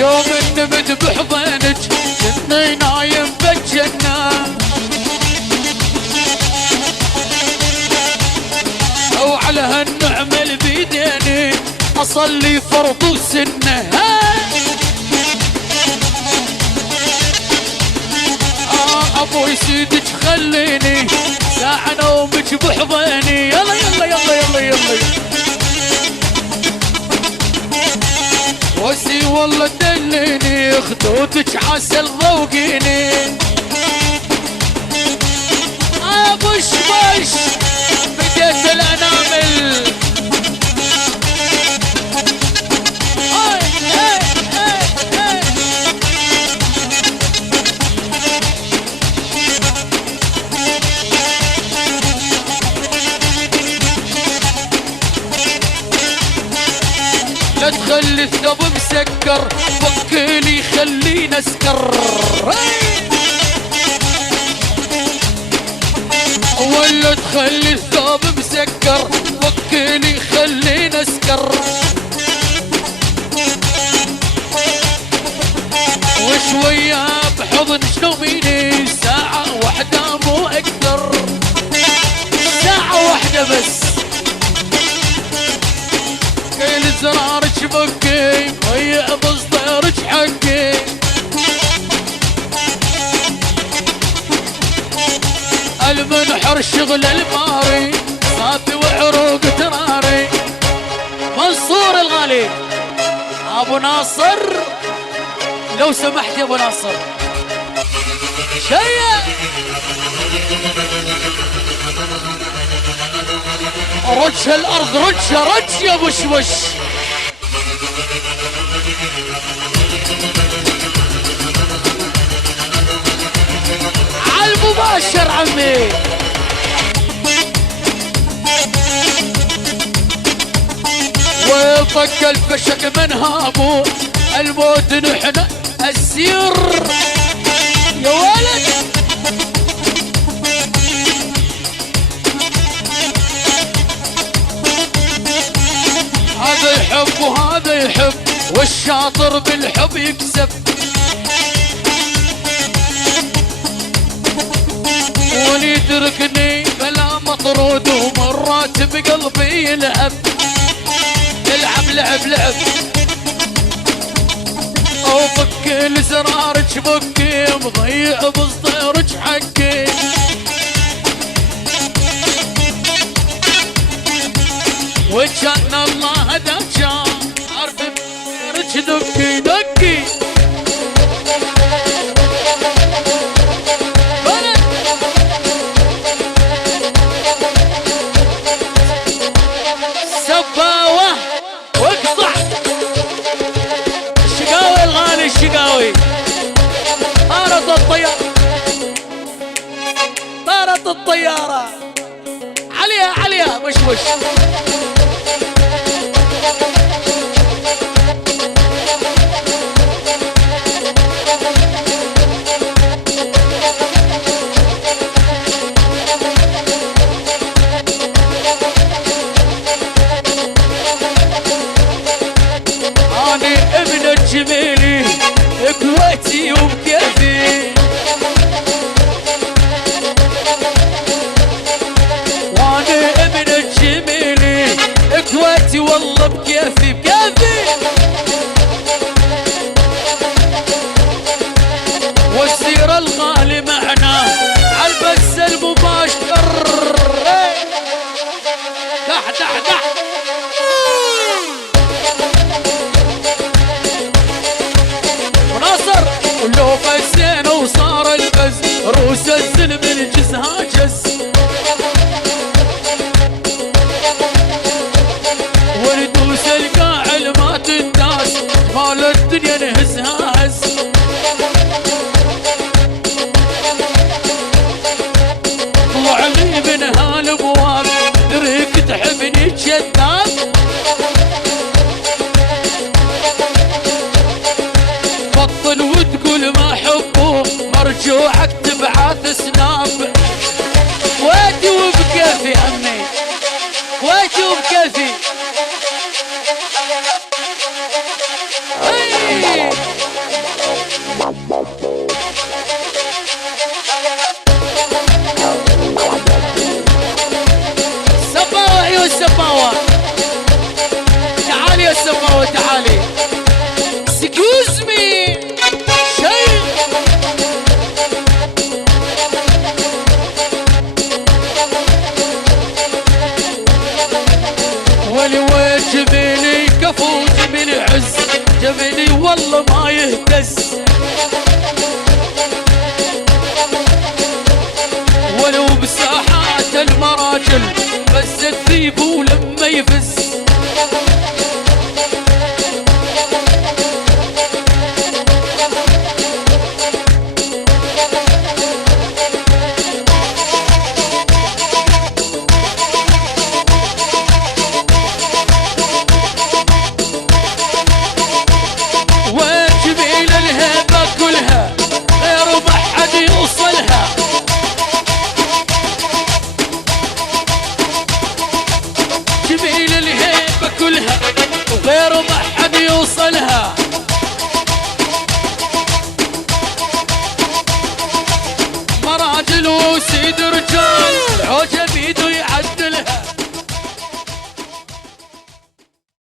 يوم النمد بحضنك كني نايم بالجنة، وعلى هالنعمة بيديني اصلي فرض وسنة. ابوي سيدك خليني ساعة نومك بحضني، يلا يلا يلا يلا يلا. وسي والله دليني خدودك عسل ذوقيني. بش بش بديت الانامل. لا تخلي الثوب مسكر فكني خلينا اسكر، ولا تخلي الثوب مسكر فكني خلينا اسكر. وشوية بحضن شلوميني ساعة واحدة مو اكثر، ساعة واحدة بس. كيل زرارك بكي ضيع بصدرك حقي، المنحر شغل الماري صافي وعروق تراري. منصور الغالي ابو ناصر لو سمحت يا ابو ناصر شيء. رج الارض رج رج يا بشوش. عالمباشر عمي. وطق الفشق من هابو الموت نحن السير يا ولد. هذا يحب وهذا يحب والشاطر بالحب يكسب. واللي يتركني بلا مطرود ومرات بقلبي يلعب يلعب لعب لعب. وفك الزرارك بكي مضيع بصدرك حقي. وكان الله هداك عارف بصدرك دكي دكي. سباوة واقطع الشقاوي الغالي الشقاوي. طارت الطيارة طارت الطيارة عليها عليها مش أنا ابن الجميلي كويتي وبكيفي. وانا ابن الجميلي كويتي والله بكيفي بكيفي. والسيرة الغالي معنا عالبس المباشر. دح دح دح وناصر ولو فزينا وصار البز روس الزلم الجزها جز. وندوس القاعل ما تنداس مال الدنيا نهزها هز. طلع لي من هالابواب دريك تحبني جذاب. بطل وتقول ما حبه مرجوعك تبعث سناب. ويتي وبكيفي عمي ويتي وبكيفي. دس ولو بساحات المراجل بس الذيب ولما يفز وجميل الهيبة كلها غير ما حد يوصلها جميل الهيبة كلها وغير ما حد يوصلها مراجل وسيد رجال